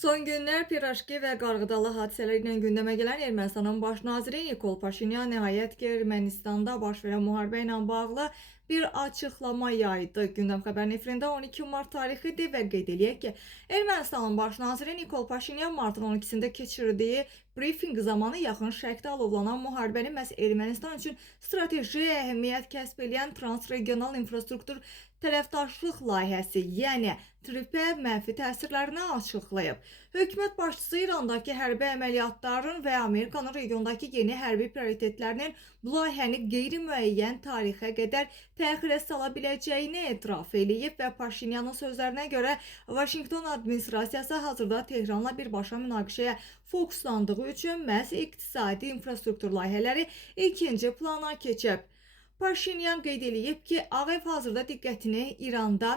Son günlər pirajki və qarğıdalı hadisələr ilə gündəmə gələn Ermənistanın baş naziri Nikol Paşinyan nəhayət ki, Ermənistanda baş verən müharibə ilə bağlı bir açıqlama yaydı. Gündəm xəbərin efirində 12 mart tarixidir və qeyd eləyək ki, Ermənistanın baş naziri Nikol Paşinyan martın 12-sində keçirdiyi brifinq zamanı yaxın şərqdə alovlanan müharibəni məhz Ermənistan üçün strateji əhəmiyyət kəsb edən transregional infrastruktur tərəfdaşlıq layihəsi, yəni TRIP-ə mənfi təsirlərini açıqlayıb. Hökumət başçısı İrandakı hərbi əməliyyatların və Amerikanın regiondakı yeni hərbi prioritetlərinin bu layihəni qeyri-müəyyən tarixə qədər təxirə sala biləcəyini etiraf eləyib və Paşinyanın sözlərinə görə Vaşinqton administrasiyası hazırda Tehranla birbaşa münaqişəyə fokuslandığı üçün məhz iqtisadi infrastruktur layihələri ikinci plana keçib. Paşinyan qeyd eləyib ki, Ağ Ev hazırda diqqətini İranda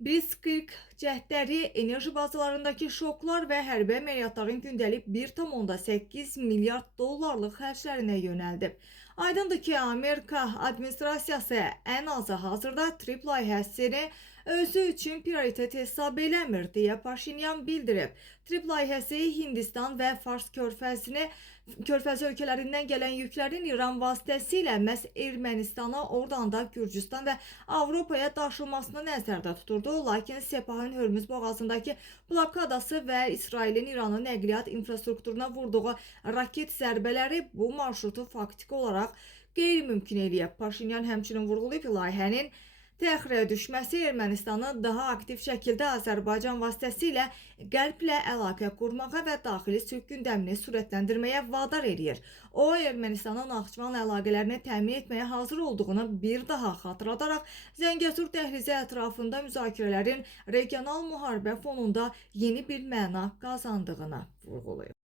Blitzkrieg cəhdləri, enerji bazalarındakı şoklar və hərbi əməliyyatların gündəlik 1,8 milyard dollarlıq xərclərinə yönəldib. Aydındır ki, Amerika administrasiyası ən azı hazırda TRIP layihəsini özü üçün prioritet hesab eləmir, deyə Paşinyan bildirib. TRIP layihəsi Hindistan və Fars körfəzi ölkələrindən gələn yüklərin İran vasitəsilə məhz Ermənistana, oradan da Gürcüstan və Avropaya daşınmasını nəzərdə tuturdu. Lakin Sepahın Hörmüz boğazındakı blokadası və İsrailin İranın nəqliyyat infrastrukturuna vurduğu raket zərbələri bu marşrutu faktiki olaraq qeyri-mümkün eləyib. Paşinyan həmçinin vurğulayıb ki, layihənin təxirə düşməsi Ermənistanı daha aktiv şəkildə Azərbaycan vasitəsilə Qərblə əlaqə qurmağa və daxili sülh gündəmini sürətləndirməyə vadar eləyir. O, Ermənistanın Naxçıvan əlaqələrini təmin etməyə hazır olduğunu bir daha xatırladaraq Zəngəzur dəhlizi ətrafında müzakirələrin regional müharibə fonunda yeni bir məna qazandığını vurğulayıb.